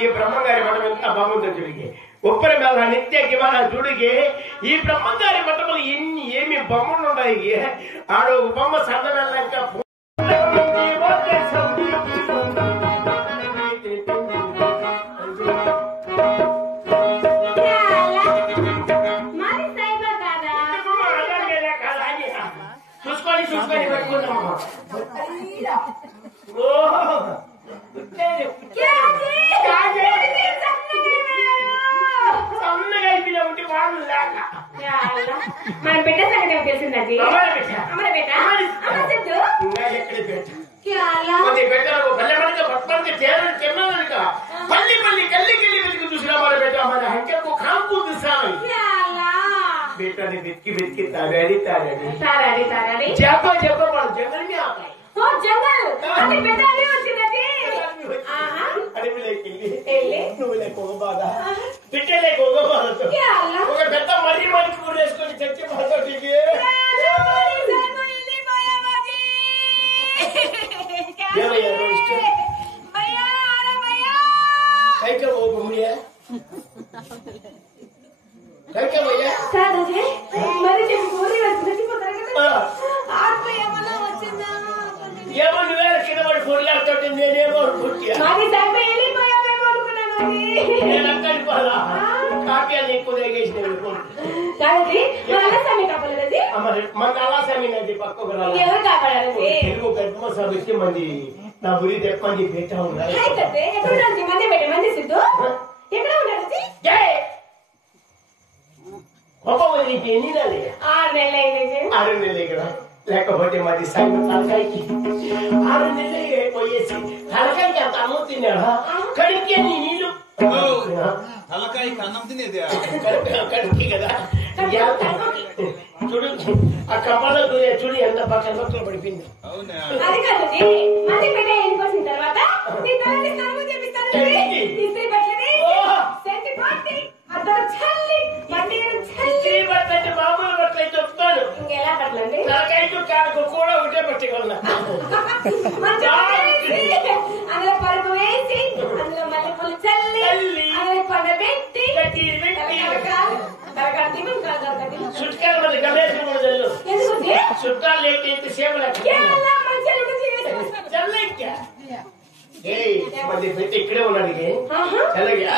ఈ బ్రహ్మంగారి మఠం ఎంత బాగుందో చూడికి ఉప్పరి మీద నిత్య గివాన చూడికి ఈ బ్రహ్మంగారి మఠంలో ఎన్ని ఏమి బొమ్మలు ఉన్నాయి ఆడ ఒక బొమ్మ సన్నక చూసుకొని చూసుకొని పెట్టుకుంటాము సన్నగా అయిపోయినా ఉంటే వాళ్ళు లేక మన బిడ్డ సంగతి తెలిసిందండి పల్లి పల్లి కల్లికెళ్ళి వెతికి చూసినా మన బిడ్డ మన హంకెకు కాంపు చూసాను బిడ్డని వెతికి వెతికి తాగాడి తాగాడి తారాడి తారాడి చెప్ప మన జంగల్ని ఆపాయి అడవిలోకి వెళ్ళి నువ్వు లేకపో బాగా బిడ్డ లేకపో బాధతో ఒక పెద్ద మర్రి మరికి కూడా వేసుకొని చచ్చి బాధటికి కైకే ఓ బొమ్మియా కైకే భయ్యా ఏమో నువ్వే కింద పడి పొడిలాడుతుంటే నేనేమో నేను అక్కడి పోదా కాపీలు ఎక్కువ దిగేసిన మన అలాసామి నది పక్కకు తెలుగు గడ్మ సభకి మంది నా గురి తెప్పని పెట్టా ఉన్నాయి నీకు ఎన్ని నెలలు 6 నెలలు కదా లేకపోతే మాది సైన్ తలకాయకి 6 నెలలు పోయేసి తలకాయకి అంత అన్నం తిన్నాడా కడికి అన్ని నీళ్ళు తలకాయకి అన్నం తినేది కడికి కదా చూడు ఆ కమ్మలో చూడు ఎంత పక్కన పడిపోయింది మామూలు బట్టలు చెప్తాను తలకాయకు కాడకు కూడా ఒకటే పట్టుకున్నా అందులో పరుపు వేసి అందులో మల్లెపూలు చల్లి పెట్టి చుట్టాలు మళ్ళీ గమేసి కూడా చల్లు చుట్టాలు ఏంటి సేవలు చల్లెక్క మళ్ళీ పెట్టి ఇక్కడే ఉన్నాడు చల్లగా